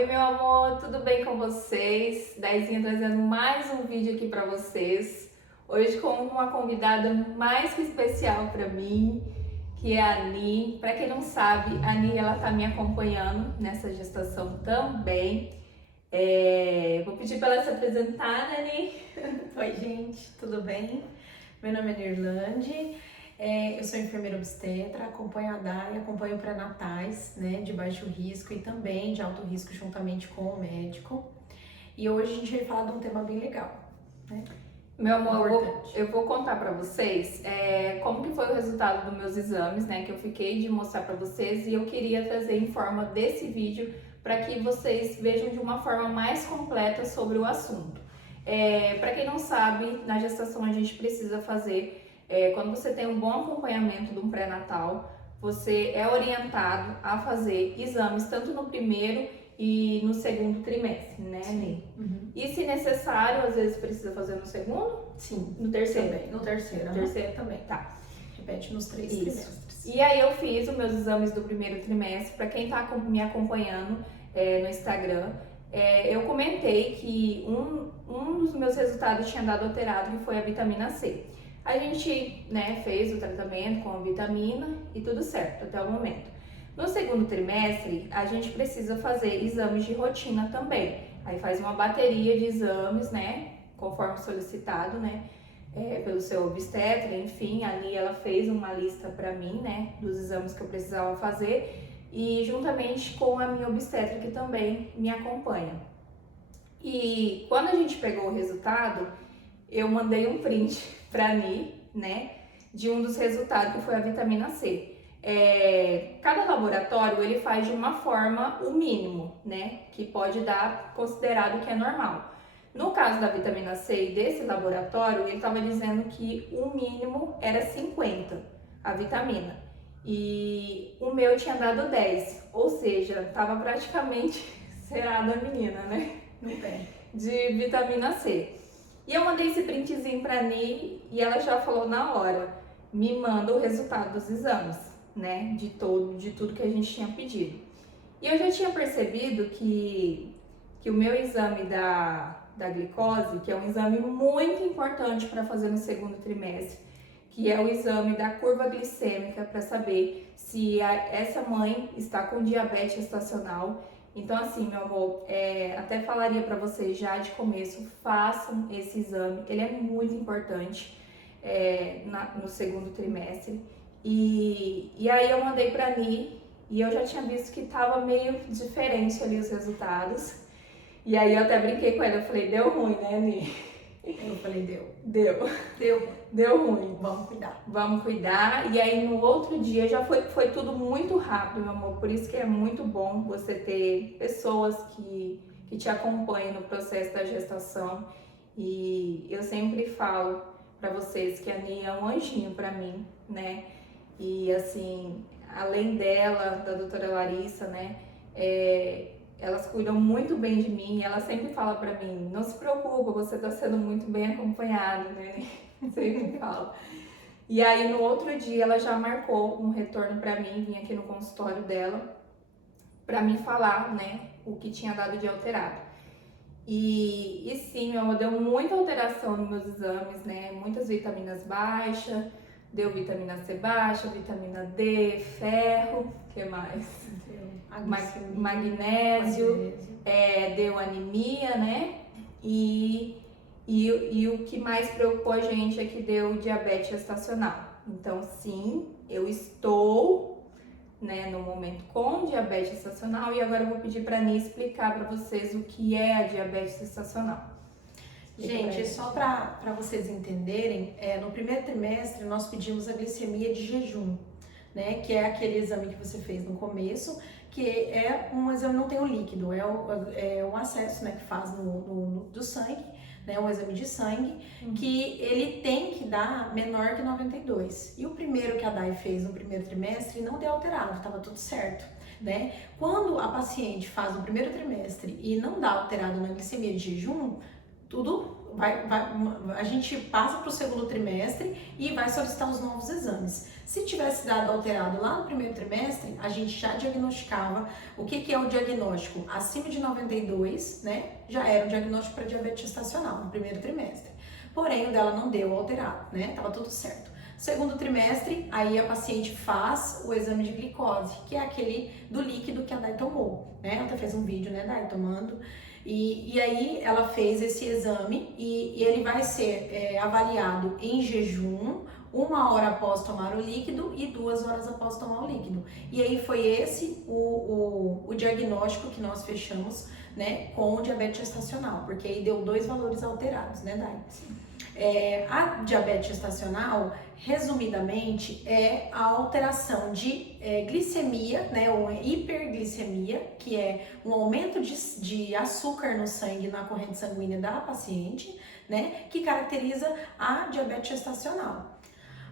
Oi, meu amor, tudo bem com vocês? Daizinha trazendo mais um vídeo aqui pra vocês. Hoje com uma convidada mais que especial pra mim, que é a Ani. Pra quem não sabe, a Ani ela tá me acompanhando nessa gestação também. Vou pedir pra ela se apresentar, né, Ani? Oi, gente, tudo bem? Meu nome é Nirlande, eu sou enfermeira obstetra, acompanho a Dai, acompanho pré-natais, né, de baixo risco e também de alto risco juntamente com o médico. E hoje a gente vai falar de um tema bem legal, né? Meu amor, Importante. eu vou contar pra vocês como que foi o resultado dos meus exames, né, que eu fiquei de mostrar pra vocês, e eu queria trazer em forma desse vídeo para que vocês vejam de uma forma mais completa sobre o assunto. Para quem não sabe, na gestação a gente precisa fazer, quando você tem um bom acompanhamento de um pré-natal, você é orientado a fazer exames tanto no primeiro e no segundo trimestre, né, Ney? Uhum. E se necessário, às vezes precisa fazer no segundo? Sim, No terceiro? também. No terceiro, No aham. terceiro também, tá. Repete nos 3 Isso. trimestres. E aí eu fiz os meus exames do primeiro trimestre. Para quem tá me acompanhando no Instagram, eu comentei que um dos meus resultados tinha dado alterado, que foi a vitamina C. A gente, né, fez o tratamento com a vitamina e tudo certo até o momento. No segundo trimestre, a gente precisa fazer exames de rotina também. Aí faz uma bateria de exames, né, conforme solicitado, né, pelo seu obstetra, enfim. Ali ela fez uma lista para mim, né, dos exames que eu precisava fazer, e juntamente com a minha obstetra, que também me acompanha. E quando a gente pegou o resultado, eu mandei um print para a Ani, né, de um dos resultados, que foi a vitamina C. Cada laboratório ele faz de uma forma o mínimo, né, que pode dar considerado que é normal. No caso da vitamina C e desse laboratório, ele estava dizendo que o mínimo era 50, a vitamina. E o meu tinha dado 10, ou seja, estava praticamente zerada a menina, né? No pé. De vitamina C. E eu mandei esse printzinho pra Ni e ela já falou na hora: me manda o resultado dos exames, né? De tudo que a gente tinha pedido. E eu já tinha percebido que o meu exame da glicose, que é um exame muito importante para fazer no segundo trimestre, que é o exame da curva glicêmica, para saber se essa mãe está com diabetes gestacional. Então, assim, meu amor, até falaria para vocês já de começo, façam esse exame, ele é muito importante no segundo trimestre. E aí eu mandei para Ni, e eu já tinha visto que tava meio diferente ali os resultados. E aí eu até brinquei com ela, eu falei: deu ruim, né, Ni? Eu falei, deu. Deu ruim. Vamos cuidar. Vamos cuidar. E aí no outro dia já foi tudo muito rápido, meu amor. Por isso que é muito bom você ter pessoas que te acompanham no processo da gestação. E eu sempre falo para vocês que a Ni é um anjinho para mim, né? E assim, além dela, da doutora Larissa, né? Elas cuidam muito bem de mim. E ela sempre fala para mim: não se preocupa, você está sendo muito bem acompanhado, né? Sempre fala. E aí no outro dia ela já marcou um retorno para mim, vim aqui no consultório dela para me falar, né, o que tinha dado de alterado. E sim, meu amor, deu muita alteração nos meus exames, né? Muitas vitaminas baixas, deu vitamina C baixa, vitamina D, ferro, que mais? Magnésio, deu anemia, né? E o que mais preocupou a gente é que deu diabetes gestacional. Então, sim, eu estou, né, no momento com diabetes gestacional, e agora eu vou pedir para a Ani explicar para vocês o que é a diabetes gestacional. Gente, só para vocês entenderem, no primeiro trimestre nós pedimos a glicemia de jejum, né, que é aquele exame que você fez no começo, que é um exame, não tem o líquido, é um acesso, né, que faz do sangue, né, um exame de sangue, que ele tem que dar menor que 92. E o primeiro que a Dai fez no primeiro trimestre não deu alterado, estava tudo certo, né? Quando a paciente faz no primeiro trimestre e não dá alterado na glicemia de jejum, tudo a gente passa para o segundo trimestre e vai solicitar os novos exames. Se tivesse dado alterado lá no primeiro trimestre, a gente já diagnosticava. O que é o diagnóstico? Acima de 92, né? Já era um diagnóstico para diabetes gestacional no primeiro trimestre. Porém, o dela não deu alterado, né? Tava tudo certo. Segundo trimestre, aí a paciente faz o exame de glicose, que é aquele do líquido que a Dai tomou, né? Ela até fez um vídeo, né, Dai, tomando. E aí ela fez esse exame e ele vai ser avaliado em jejum, 1 hora após tomar o líquido e 2 horas após tomar o líquido. E aí foi esse o diagnóstico que nós fechamos, né, com o diabetes gestacional, porque aí deu 2 valores alterados, né, Dai? A diabetes gestacional, resumidamente, é a alteração de glicemia, né, ou hiperglicemia, que é um aumento de açúcar no sangue, na corrente sanguínea da paciente, né, que caracteriza a diabetes gestacional.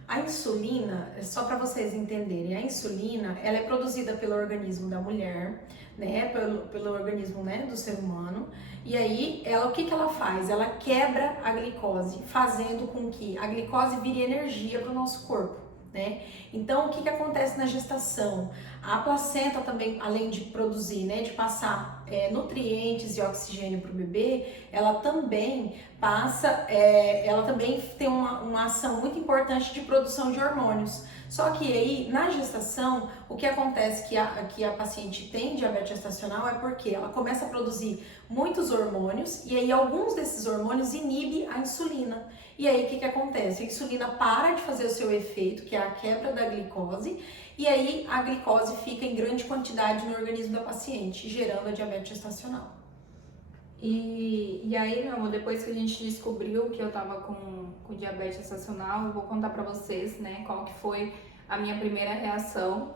A insulina, só para vocês entenderem, a insulina, ela é produzida pelo organismo da mulher, né, pelo organismo, né, do ser humano. E aí, o que ela faz? Ela quebra a glicose, fazendo com que a glicose vire energia para o nosso corpo, né? Então, o que acontece na gestação? A placenta também, além de produzir, né, de passar nutrientes e oxigênio para o bebê, ela também ela também tem uma ação muito importante de produção de hormônios. Só que aí, na gestação, o que acontece que a paciente tem diabetes gestacional é porque ela começa a produzir muitos hormônios e aí alguns desses hormônios inibem a insulina. E aí, o que acontece? A insulina para de fazer o seu efeito, que é a quebra da glicose, e aí a glicose fica em grande quantidade no organismo da paciente, gerando a diabetes gestacional. E aí, meu amor, depois que a gente descobriu que eu tava com diabetes gestacional, eu vou contar pra vocês, né, qual que foi a minha primeira reação.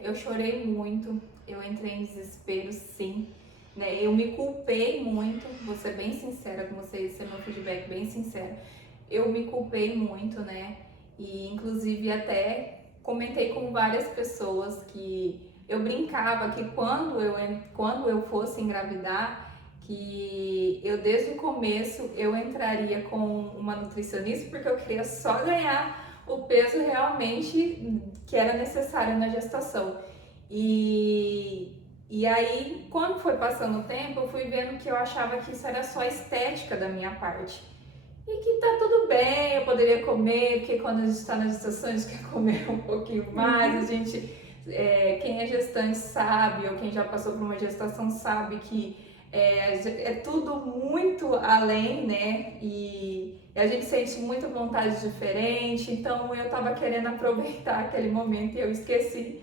Eu chorei muito, eu entrei em desespero, sim, né, eu me culpei muito, vou ser bem sincera com vocês, esse é meu feedback bem sincero. Eu me culpei muito, né, e inclusive até comentei com várias pessoas que eu brincava que quando eu fosse engravidar, que eu desde o começo eu entraria com uma nutricionista porque eu queria só ganhar o peso realmente que era necessário na gestação. E aí, quando foi passando o tempo, eu fui vendo que eu achava que isso era só estética da minha parte. E que tá tudo bem, eu poderia comer, porque quando a gente está na gestação a gente quer comer um pouquinho mais, a gente, quem é gestante sabe, ou quem já passou por uma gestação sabe que é tudo muito além, né, e a gente sente muita vontade diferente, então eu tava querendo aproveitar aquele momento e eu esqueci,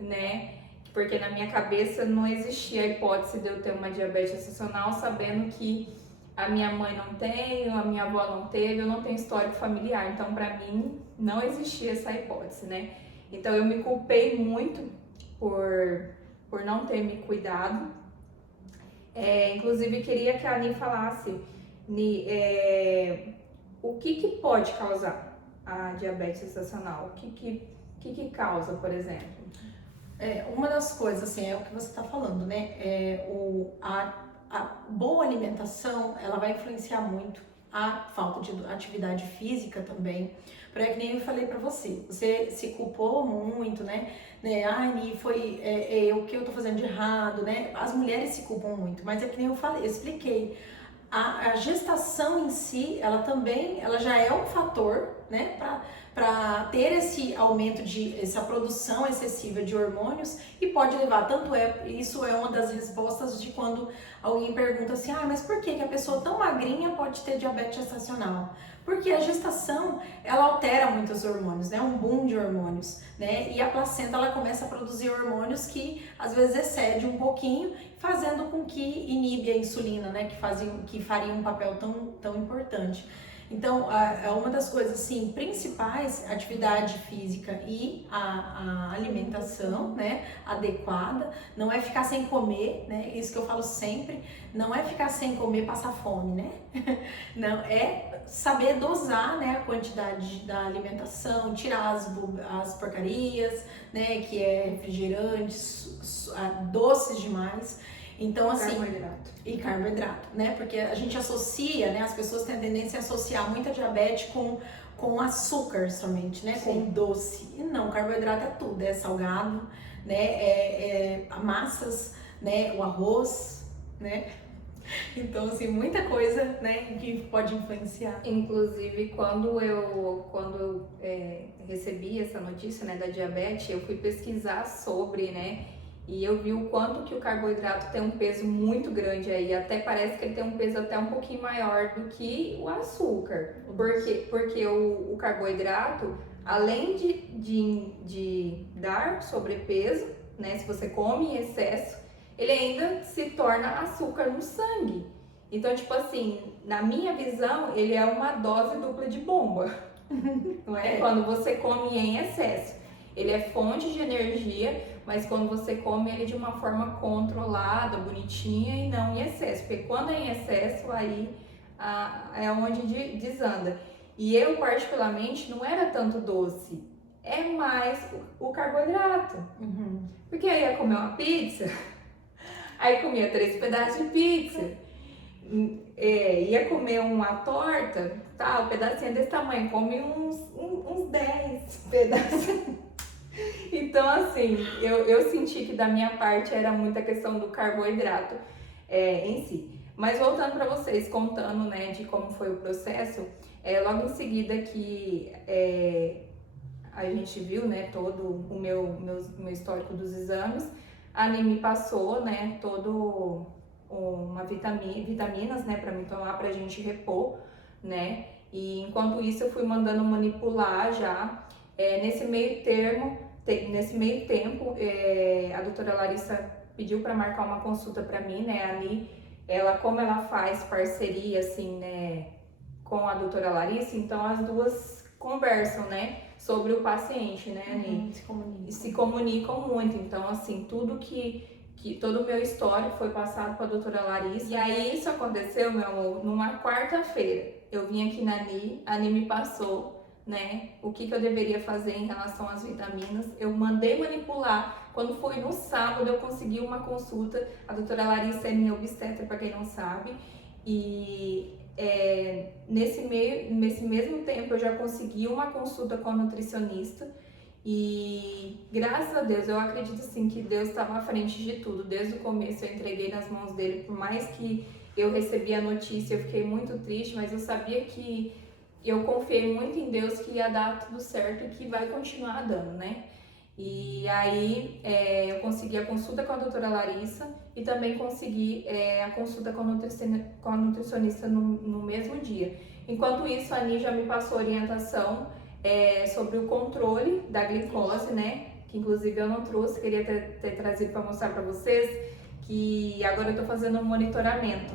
né, porque na minha cabeça não existia a hipótese de eu ter uma diabetes gestacional, sabendo que a minha mãe não tem, a minha avó não teve, eu não tenho histórico familiar, então pra mim não existia essa hipótese, né, então eu me culpei muito por não ter me cuidado. Inclusive, queria que a Ani falasse o que pode causar a diabetes gestacional, o que causa, por exemplo? Uma das coisas, assim, é o que você está falando, né? A boa alimentação, ela vai influenciar muito a falta de atividade física também. Porque que nem eu falei pra você se culpou muito, né? Ai, foi o que eu tô fazendo de errado, né? As mulheres se culpam muito, mas é que nem eu falei, eu expliquei. A gestação em si, ela já é um fator, né, para ter esse aumento essa produção excessiva de hormônios e pode levar, isso é uma das respostas de quando alguém pergunta assim, mas por que a pessoa tão magrinha pode ter diabetes gestacional? Porque a gestação, ela altera muitos hormônios, né, um boom de hormônios, né, e a placenta, ela começa a produzir hormônios que às vezes excede um pouquinho, fazendo com que inibe a insulina, né, que faria um papel tão importante. Então, uma das coisas assim, principais, atividade física e a alimentação, né, adequada, não é ficar sem comer, né, isso que eu falo sempre, não é ficar sem comer, passar fome, né, não, é saber dosar, né, a quantidade da alimentação, tirar as porcarias, né, que é refrigerantes, doces demais. Então, assim, Carboidrato. e carboidrato, né? Porque a gente associa, né? As pessoas têm a tendência a associar muita diabetes com açúcar somente, né? Sim. Com doce. E não, carboidrato é tudo, é salgado, né? Massas, né? O arroz, né? Então, assim, muita coisa, né? Que pode influenciar. Inclusive, quando eu recebi essa notícia, né, da diabetes, eu fui pesquisar sobre, né? E eu vi o quanto que o carboidrato tem um peso muito grande aí, até parece que ele tem um peso até um pouquinho maior do que o açúcar. Porque o carboidrato, além de dar sobrepeso, né, se você come em excesso, ele ainda se torna açúcar no sangue. Então, tipo assim, na minha visão, ele é uma dose dupla de bomba, não é? Quando você come em excesso. Ele é fonte de energia, mas quando você come ele de uma forma controlada, bonitinha e não em excesso. Porque quando é em excesso, aí é onde desanda. E eu, particularmente, não era tanto doce, é mais o carboidrato. Uhum. Porque eu ia comer uma pizza, aí comia 3 pedaços de pizza, ia comer uma torta, tá, um pedacinho desse tamanho, come uns 10 pedaços. Então, assim, eu senti que da minha parte era muita questão do carboidrato em si. Mas voltando para vocês, contando, né, de como foi o processo, logo em seguida que a gente viu, né, todo o meu histórico dos exames, a Ani me passou, né, todo vitaminas, né, para me tomar, pra gente repor, né, e enquanto isso eu fui mandando manipular já. Nesse meio tempo, a doutora Larissa pediu para marcar uma consulta para mim, né, a Ani, como ela faz parceria, assim, né, com a doutora Larissa, então as duas conversam, né, sobre o paciente, né, Ani? Se comunicam muito, então, assim, tudo todo o meu histórico foi passado para a doutora Larissa. E aí isso aconteceu, meu amor, numa quarta-feira. Eu vim aqui na Ani, a Ani me passou, né, o que eu deveria fazer em relação às vitaminas. Eu mandei manipular. Quando foi no sábado, eu consegui uma consulta. A doutora Larissa é minha obstetra, para quem não sabe. E nesse mesmo tempo, eu já consegui uma consulta com a nutricionista. E graças a Deus, eu acredito assim que Deus estava à frente de tudo. Desde o começo eu entreguei nas mãos dele, por mais que eu recebi a notícia, eu fiquei muito triste, mas eu sabia que eu confiei muito em Deus que ia dar tudo certo e que vai continuar dando, né? E aí eu consegui a consulta com a doutora Larissa e também consegui a consulta com a nutricionista no mesmo dia. Enquanto isso, a Ani já me passou orientação sobre o controle da glicose, né? Que inclusive eu não trouxe, queria ter trazido para mostrar para vocês, que agora eu tô fazendo um monitoramento.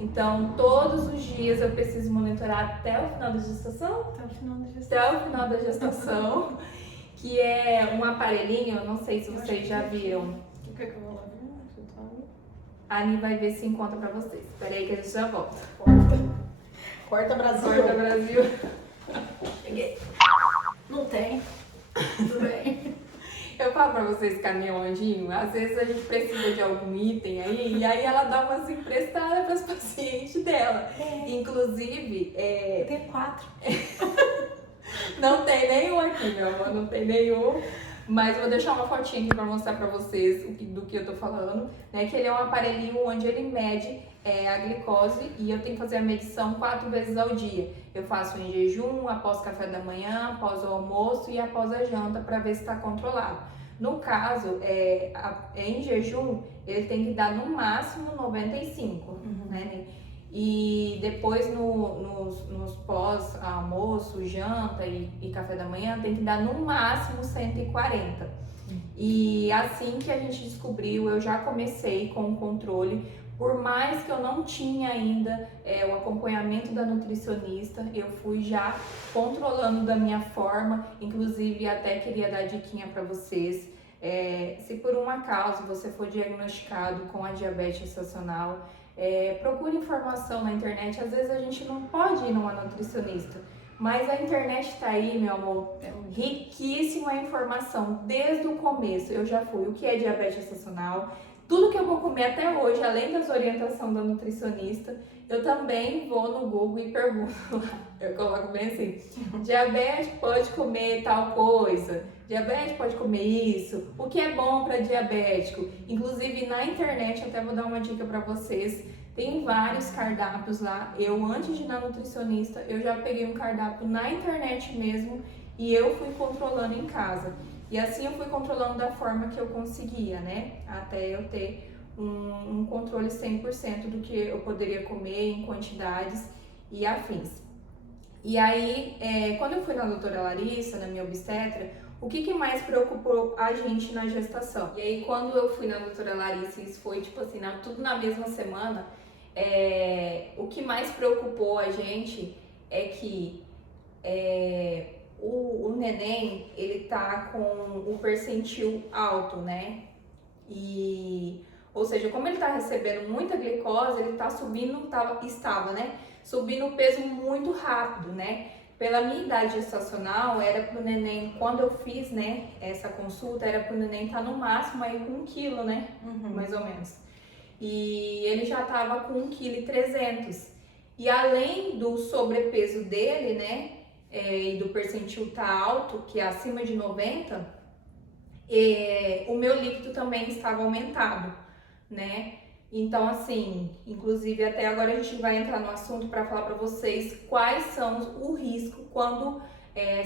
Então, todos os dias eu preciso monitorar até o final da gestação? Até o final da gestação. Até o final da gestação, que é um aparelhinho, eu não sei se vocês já viram. O que eu vou lá ver? A Ani vai ver se encontra pra vocês. Espera aí que a gente já volta. Corta Brasil. Corta Brasil. Cheguei. Não tem. Tudo bem. Eu falo pra vocês, caminhãozinho, às vezes a gente precisa de algum item aí, e aí ela dá umas emprestadas pras pacientes dela. Inclusive, Tem 4. Não tem nenhum aqui, meu amor, não tem nenhum. Mas eu vou deixar uma fotinha aqui pra mostrar pra vocês do que eu tô falando, né? Que ele é um aparelhinho onde ele mede a glicose e eu tenho que fazer a medição 4 vezes ao dia. Eu faço em jejum, após café da manhã, após o almoço e após a janta para ver se está controlado. No caso, em jejum, ele tem que dar no máximo 95, né? E depois nos pós-almoço, janta e café da manhã tem que dar no máximo 140. E assim que a gente descobriu, eu já comecei com o controle. Por mais que eu não tinha ainda o acompanhamento da nutricionista, eu fui já controlando da minha forma. Inclusive, até queria dar diquinha para vocês. Se por um acaso você for diagnosticado com a diabetes gestacional, procure informação na internet. Às vezes a gente não pode ir numa nutricionista, mas a internet está aí, meu amor, riquíssima informação desde o começo. Eu já fui o que é diabetes gestacional, tudo que eu vou comer até hoje, além das orientações da nutricionista, eu também vou no Google e pergunto lá. Eu coloco bem assim, diabetes pode comer tal coisa, diabetes pode comer isso, o que é bom para diabético. Inclusive na internet, até vou dar uma dica para vocês, tem vários cardápios lá. Eu, antes de ir na nutricionista, eu já peguei um cardápio na internet mesmo e eu fui controlando em casa. E assim eu fui controlando da forma que eu conseguia, né? Até eu ter um controle 100% do que eu poderia comer em quantidades e afins. E aí, quando eu fui na doutora Larissa, na minha obstetra, o que mais preocupou a gente na gestação? E aí, quando eu fui na doutora Larissa, isso foi tipo assim, tudo na mesma semana, o que mais preocupou a gente é que o neném, ele tá com o percentil alto, né? Ou seja, como ele tá recebendo muita glicose, ele tá subindo, estava, né? Subindo o peso muito rápido, né? Pela minha idade gestacional, era pro neném, quando eu fiz, né, essa consulta, era pro neném estar no máximo aí com 1 quilo, né? Mais ou menos. E ele já tava com 1,3 kg. E além do sobrepeso dele, né? E do percentil tá alto, que é acima de 90, o meu líquido também estava aumentado, né? Então, assim, inclusive até agora a gente vai entrar no assunto para falar para vocês quais são o risco quando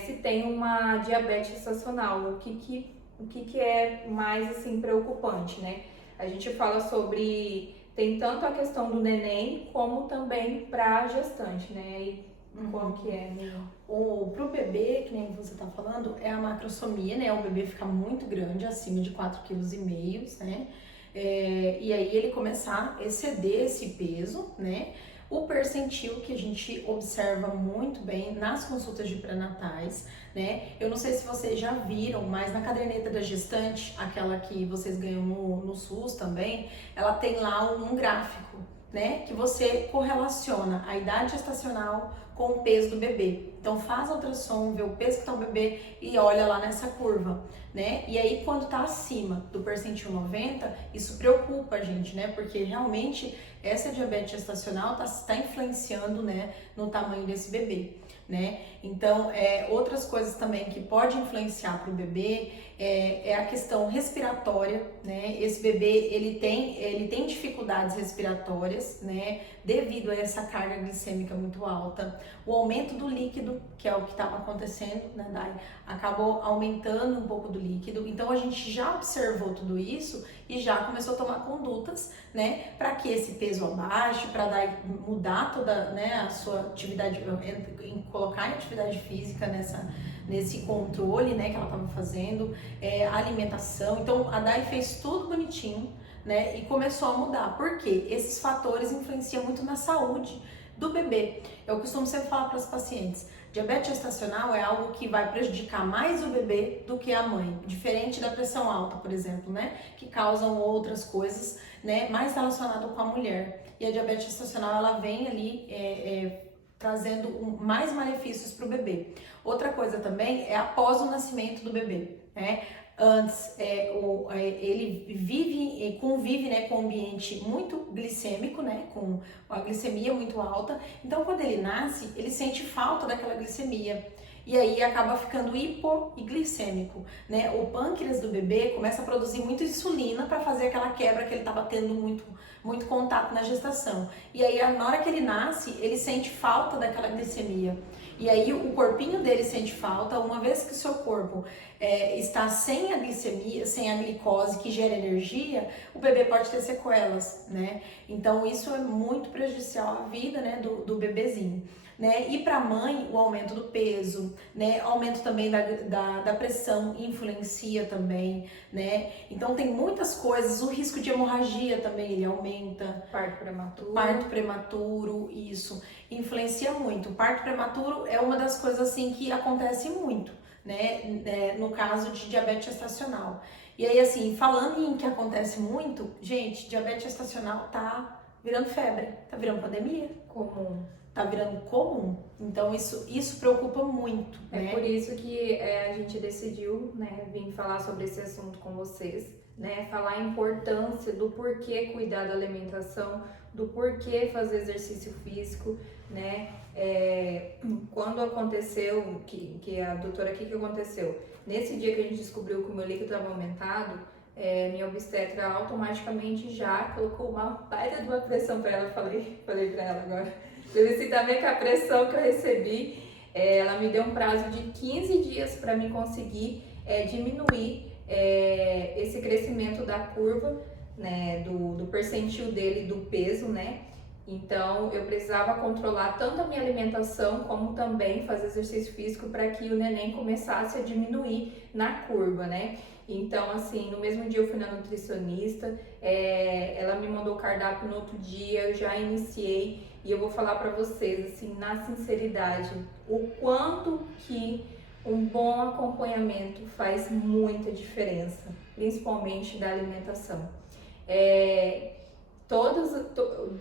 se tem uma diabetes gestacional, o que é mais assim preocupante, né? A gente fala sobre, tem tanto a questão do neném como também para a gestante, né? E qual que é, amiga? Pro bebê, que nem você tá falando, é a macrosomia, né? O bebê fica muito grande, acima de 4,5 kg, né? E aí ele começar a exceder esse peso, né? O percentil que a gente observa muito bem nas consultas de pré-natais, né? Eu não sei se vocês já viram, mas na caderneta da gestante, aquela que vocês ganham no SUS também, ela tem lá um gráfico, né? Que você correlaciona a idade gestacional com o peso do bebê. Então faz a ultrassom, vê o peso que tá o bebê e olha lá nessa curva, né? E aí quando tá acima do percentil 90, isso preocupa a gente, né? Porque realmente essa diabetes gestacional tá influenciando, né, no tamanho desse bebê, né? Então, outras coisas também que pode influenciar para o bebê é a questão respiratória, né? Esse bebê, ele tem dificuldades respiratórias, né? Devido a essa carga glicêmica muito alta. O aumento do líquido, que é o que estava acontecendo, né, Dai? Acabou aumentando um pouco do líquido. Então, a gente já observou tudo isso e já começou a tomar condutas, né? Para que esse peso abaixe, para mudar toda, né, a sua atividade, colocar em atividade física nesse controle, né, que ela estava fazendo, a alimentação. Então a Dai fez tudo bonitinho, né, e começou a mudar. Por quê? Esses fatores influenciam muito na saúde do bebê. Eu costumo sempre falar para os pacientes, diabetes gestacional é algo que vai prejudicar mais o bebê do que a mãe, diferente da pressão alta, por exemplo, né, que causam outras coisas, né, mais relacionado com a mulher. E a diabetes gestacional, ela vem ali trazendo mais malefícios para o bebê. Outra coisa também é após o nascimento do bebê, né? Antes, ele convive, né, com um ambiente muito glicêmico, né, com a glicemia muito alta. Então, quando ele nasce, ele sente falta daquela glicemia. E aí acaba ficando hipoglicêmico, né? O pâncreas do bebê começa a produzir muita insulina para fazer aquela quebra que ele estava tendo muito contato na gestação. E aí, na hora que ele nasce, ele sente falta daquela glicemia. E aí o corpinho dele sente falta, uma vez que o seu corpo está sem a glicemia, sem a glicose que gera energia, o bebê pode ter sequelas, né? Então isso é muito prejudicial à vida, né, do bebezinho. Né? E para a mãe, o aumento do peso, né? Aumento também da pressão influencia também, né? Então tem muitas coisas, o risco de hemorragia também ele aumenta. Parto prematuro, isso, influencia muito. O parto prematuro é uma das coisas assim que acontece muito, né? No caso de diabetes gestacional. E aí assim, falando em que acontece muito, gente, diabetes gestacional tá virando febre, tá virando pandemia. Tá virando comum, então isso preocupa muito, né? Por isso que a gente decidiu, né, vir falar sobre esse assunto com vocês, né? Falar a importância do porquê cuidar da alimentação, do porquê fazer exercício físico, né? Quando aconteceu, que a doutora, o que aconteceu? Nesse dia que a gente descobriu que o meu líquido estava aumentado, minha obstetra automaticamente já colocou uma baita de uma pressão para ela, falei para ela agora. Eu disse também que a pressão que eu recebi, ela me deu um prazo de 15 dias para mim conseguir diminuir esse crescimento da curva, né, do percentil dele, do peso, né? Então eu precisava controlar tanto a minha alimentação como também fazer exercício físico para que o neném começasse a diminuir na curva, né? Então, assim, no mesmo dia eu fui na nutricionista, ela me mandou o cardápio no outro dia, eu já iniciei e eu vou falar para vocês, assim, na sinceridade, o quanto que um bom acompanhamento faz muita diferença, principalmente da alimentação.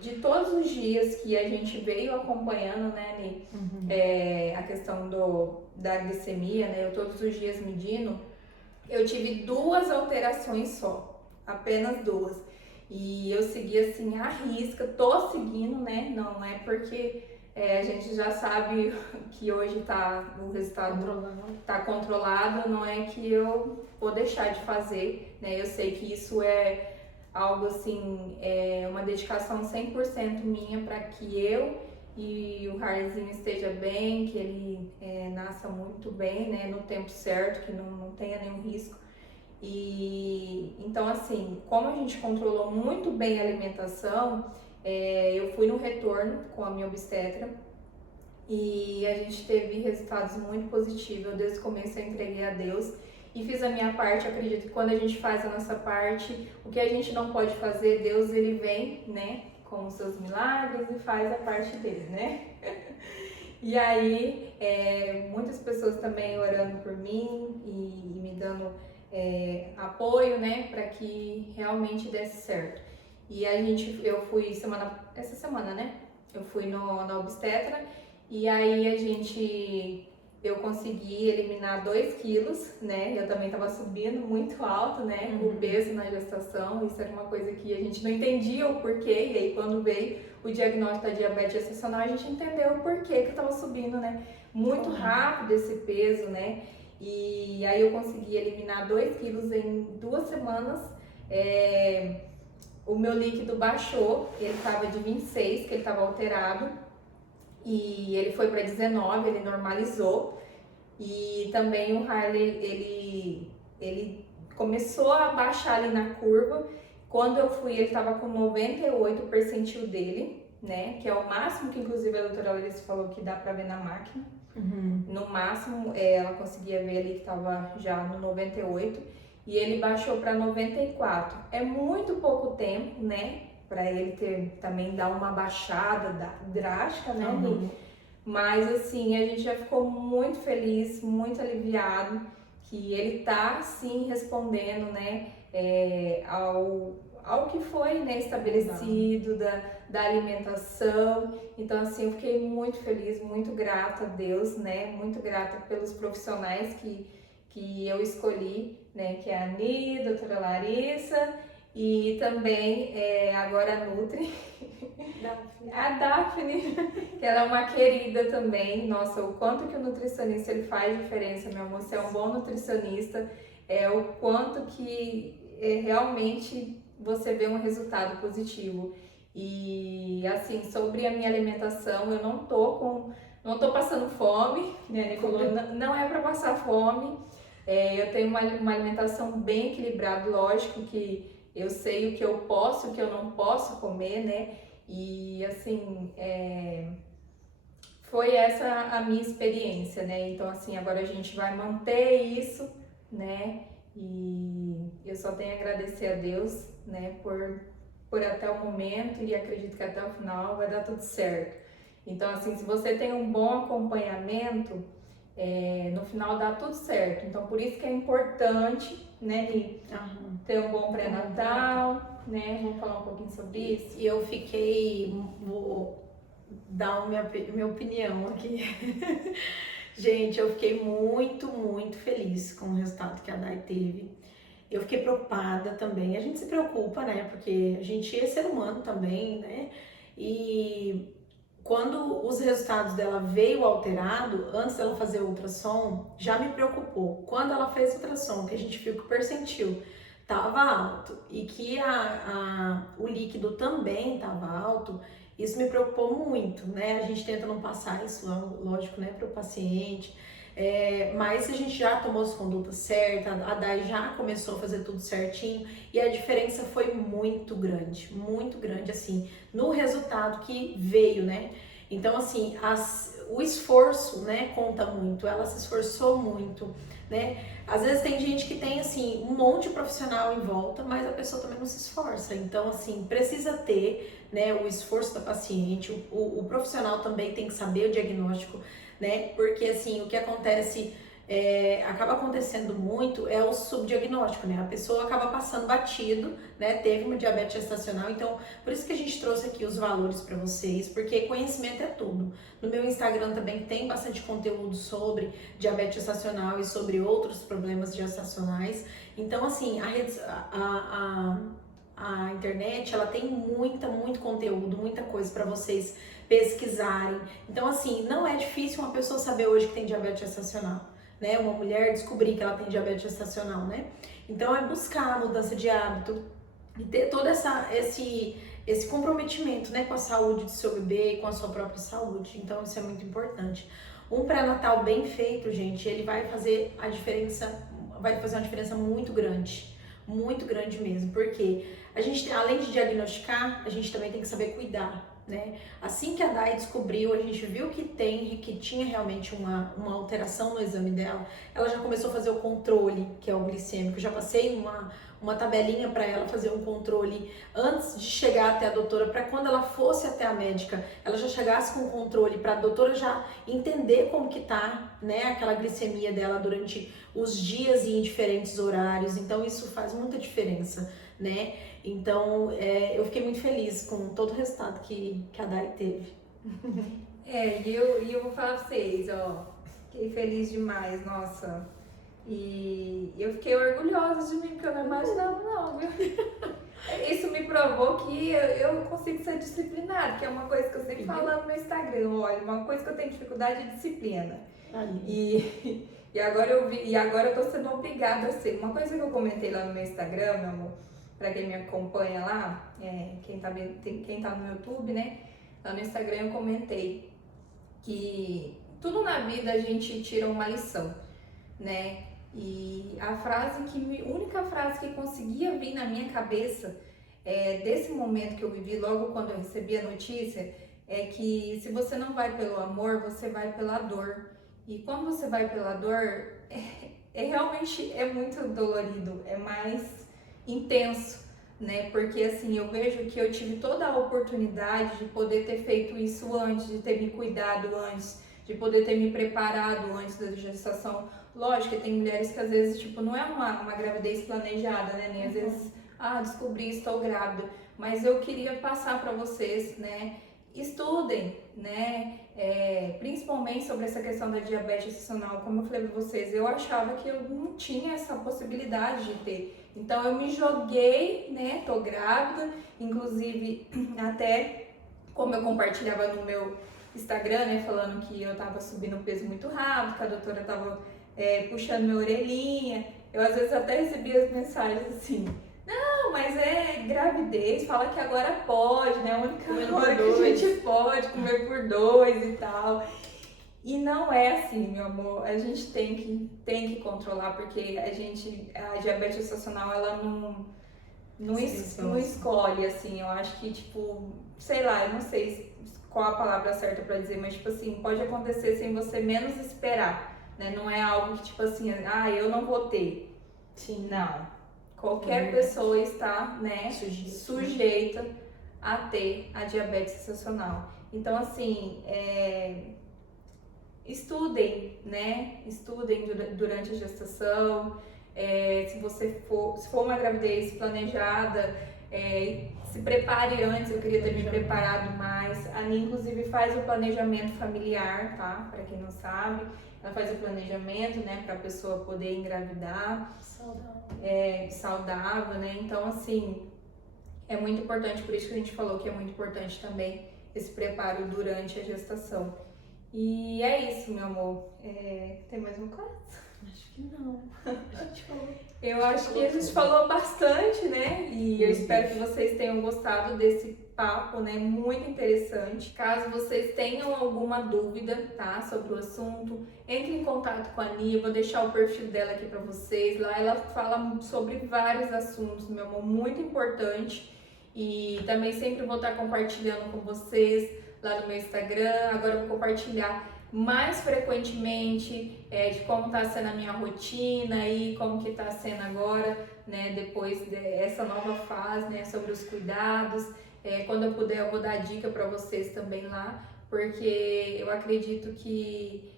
De todos os dias que a gente veio acompanhando, né, Ni, a questão da glicemia, né, eu todos os dias medindo, eu tive 2 alterações só, apenas 2. E eu segui assim à risca, tô seguindo, né? Não é porque a gente já sabe que hoje o resultado tá controlado, não é que eu vou deixar de fazer, né? Eu sei que isso é algo assim, uma dedicação 100% minha para que eu e o Harleyzinho esteja bem, que ele nasça muito bem, né, no tempo certo, que não tenha nenhum risco. E então, assim, como a gente controlou muito bem a alimentação, eu fui no retorno com a minha obstetra e a gente teve resultados muito positivos. Desde o começo eu entreguei a Deus e fiz a minha parte. Eu acredito que quando a gente faz a nossa parte, o que a gente não pode fazer, Deus ele vem, né, com os seus milagres e faz a parte dele, né? E aí, muitas pessoas também orando por mim e me dando apoio, né, para que realmente desse certo. E eu fui essa semana, né? Eu fui na obstetra e aí eu consegui eliminar 2 quilos, né? Eu também estava subindo muito alto, né? O peso na gestação, isso era uma coisa que a gente não entendia o porquê. E aí quando veio o diagnóstico da diabetes gestacional, a gente entendeu o porquê que eu estava subindo, né? Muito rápido esse peso, né? E aí eu consegui eliminar 2 quilos em 2 semanas. O meu líquido baixou, ele estava de 26, que ele estava alterado, e ele foi para 19, ele normalizou. E também o Harley, ele começou a baixar ali na curva. Quando eu fui, ele estava com 98 o percentil dele, né? Que é o máximo que inclusive a doutora Larissa falou que dá para ver na máquina. No máximo, ela conseguia ver ali que estava já no 98 e ele baixou para 94. É muito pouco tempo, né? Para ele também dar uma baixada drástica, né? Mas assim, a gente já ficou muito feliz, muito aliviado que ele tá sim respondendo, né? Ao que foi, né, estabelecido da alimentação. Então assim, eu fiquei muito feliz, muito grata a Deus, né? Muito grata pelos profissionais que eu escolhi, né? Que é a Ani, a doutora Larissa e também agora a Nutri, a Daphne, que ela é uma querida também. Nossa, o quanto que o nutricionista ele faz diferença, meu amor. Você é um bom nutricionista, o quanto que realmente você vê um resultado positivo. E assim, sobre a minha alimentação, eu não tô passando fome, né, Nicolô? Não é para passar fome. Eu tenho uma alimentação bem equilibrada, lógico que eu sei o que eu posso, o que eu não posso comer, né? E assim, foi essa a minha experiência, né? Então assim, agora a gente vai manter isso, né? E eu só tenho a agradecer a Deus, né? Por até o momento e acredito que até o final vai dar tudo certo. Então assim, se você tem um bom acompanhamento, no final dá tudo certo. Então por isso que é importante, né, Li, ter um bom pré-natal, né? Vamos falar um pouquinho sobre isso. E eu vou dar a minha opinião aqui. Gente, eu fiquei muito, muito feliz com o resultado que a Dai teve. Eu fiquei preocupada também. A gente se preocupa, né? Porque a gente é ser humano também, né? E quando os resultados dela veio alterado, antes dela fazer o ultrassom, já me preocupou. Quando ela fez o ultrassom, que a gente viu que o percentil estava alto e que o líquido também estava alto, isso me preocupou muito, né? A gente tenta não passar isso, lógico, né, para o paciente. Mas a gente já tomou as condutas certas, a Dai já começou a fazer tudo certinho e a diferença foi muito grande, assim, no resultado que veio, né? Então, assim, o esforço, né, conta muito, ela se esforçou muito, né? Às vezes tem gente que tem, assim, um monte de profissional em volta, mas a pessoa também não se esforça. Então, assim, precisa ter, né, o esforço da paciente, o profissional também tem que saber o diagnóstico, né? Porque assim, o que acontece, acaba acontecendo muito é o subdiagnóstico, né? A pessoa acaba passando batido, né? Teve uma diabetes gestacional, então por isso que a gente trouxe aqui os valores para vocês, porque conhecimento é tudo. No meu Instagram também tem bastante conteúdo sobre diabetes gestacional e sobre outros problemas gestacionais. Então, assim, a internet, ela tem muito conteúdo, muita coisa para vocês pesquisarem. Então, assim, não é difícil uma pessoa saber hoje que tem diabetes gestacional, né? Uma mulher descobrir que ela tem diabetes gestacional, né? Então, é buscar a mudança de hábito e ter todo esse comprometimento, né, com a saúde do seu bebê e com a sua própria saúde. Então, isso é muito importante. Um pré-natal bem feito, gente, ele vai fazer uma diferença muito grande mesmo, porque a gente, além de diagnosticar, a gente também tem que saber cuidar, né? Assim que a Dai descobriu, a gente viu que tinha realmente uma alteração no exame dela, ela já começou a fazer o controle, que é o glicêmico. Eu já passei uma tabelinha para ela fazer um controle antes de chegar até a doutora, para quando ela fosse até a médica, ela já chegasse com o controle, para a doutora já entender como que tá, né, aquela glicemia dela durante os dias e em diferentes horários. Então isso faz muita diferença, né? Então, eu fiquei muito feliz com todo o resultado que a Dai teve. E eu vou falar pra vocês, ó, fiquei feliz demais, nossa. E eu fiquei orgulhosa de mim, porque eu não imaginava não, viu? Isso me provou que eu consigo ser disciplinada, que é uma coisa que eu sempre falo no meu Instagram. Olha, uma coisa que eu tenho dificuldade é disciplina. E agora eu tô sendo obrigada a ser. Uma coisa que eu comentei lá no meu Instagram, meu amor, pra quem me acompanha lá, quem tá no YouTube, né? Lá no Instagram eu comentei que tudo na vida a gente tira uma lição, né? E a única frase que conseguia vir na minha cabeça desse momento que eu vivi logo quando eu recebi a notícia é que se você não vai pelo amor, você vai pela dor. E quando você vai pela dor, realmente é muito dolorido, é mais intenso, né? Porque assim, eu vejo que eu tive toda a oportunidade de poder ter feito isso antes, de ter me cuidado antes, de poder ter me preparado antes da gestação. Lógico que tem mulheres que às vezes, tipo, não é uma gravidez planejada, né? Nem às vezes, descobri, estou grávida. Mas eu queria passar para vocês, né? Estudem, né? Principalmente sobre essa questão da diabetes gestacional. Como eu falei para vocês, eu achava que eu não tinha essa possibilidade de ter. Então eu me joguei, né? Tô grávida, inclusive até como eu compartilhava no meu Instagram, né? Falando que eu tava subindo peso muito rápido, que a doutora tava puxando minha orelhinha. Eu às vezes até recebia as mensagens assim: não, mas gravidez, fala que agora pode, né? A única hora que a gente pode comer por 2 e tal. E não é assim, meu amor. A gente tem que controlar, porque a diabetes gestacional, ela não escolhe, assim. Eu acho que, tipo, sei lá, eu não sei qual a palavra certa pra dizer, mas, tipo assim, pode acontecer sem você menos esperar, né? Não é algo que, tipo assim, eu não vou ter. Sim. Não. Qualquer pessoa está, né, sujeita a ter a diabetes gestacional. Então, assim, estudem, né? Estudem durante a gestação. Se for uma gravidez planejada, se prepare antes, eu queria ter me preparado mais. A Aninha, inclusive, faz o planejamento familiar, tá? Pra quem não sabe, ela faz o planejamento, né, pra pessoa poder engravidar. Saudável, né? Então, assim, é muito importante, por isso que a gente falou que é muito importante também esse preparo durante a gestação. E é isso, meu amor. Tem mais uma coisa? Acho que não. A gente falou. Eu acho que a gente falou bastante, né? E eu espero que vocês tenham gostado desse papo, né? Muito interessante. Caso vocês tenham alguma dúvida, tá? Sobre o assunto, entre em contato com a Nia. Vou deixar o perfil dela aqui pra vocês. Lá ela fala sobre vários assuntos, meu amor, muito importante. E também sempre vou estar compartilhando com vocês lá no meu Instagram. Agora eu vou compartilhar mais frequentemente de como está sendo a minha rotina e como que está sendo agora, né, depois dessa nova fase, né, sobre os cuidados. Quando eu puder eu vou dar dica para vocês também lá, porque eu acredito que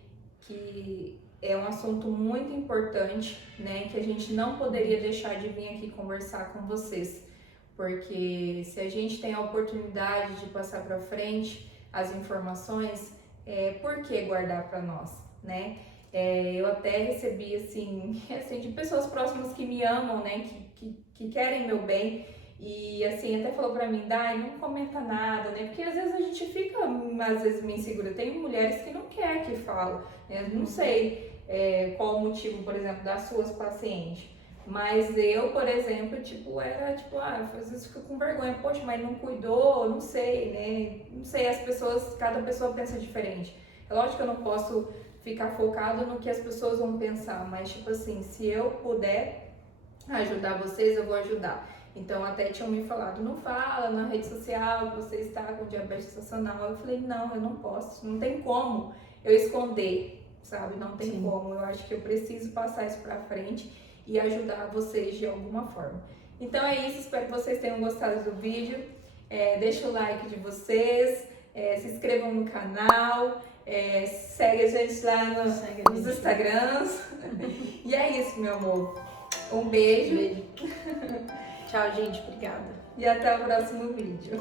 é um assunto muito importante, né, que a gente não poderia deixar de vir aqui conversar com vocês, porque se a gente tem a oportunidade de passar para frente as informações, por que guardar para nós, né? Eu até recebi, assim, de pessoas próximas que me amam, né? Que querem meu bem. E, assim, até falou pra mim, Dai, não comenta nada, né? Porque às vezes a gente fica, às vezes, meio insegura. Tem mulheres que não querem que fala, né? Não sei qual o motivo, por exemplo, das suas pacientes. Mas eu, por exemplo, às vezes fico com vergonha, poxa, mas não cuidou, não sei, né? Não sei, cada pessoa pensa diferente. É lógico que eu não posso ficar focado no que as pessoas vão pensar, mas, tipo assim, se eu puder ajudar vocês, eu vou ajudar. Então, até tinham me falado, não fala na rede social que você está com diabetes gestacional. Eu falei, não, eu não posso, não tem como eu esconder, sabe? Não tem como. Eu acho que eu preciso passar isso pra frente e ajudar vocês de alguma forma. Então é isso, espero que vocês tenham gostado do vídeo. Deixa o like de vocês, se inscrevam no canal, segue a gente lá nos Instagrams. E é isso, meu amor. Um beijo. Tchau, gente. Obrigada. E até o próximo vídeo.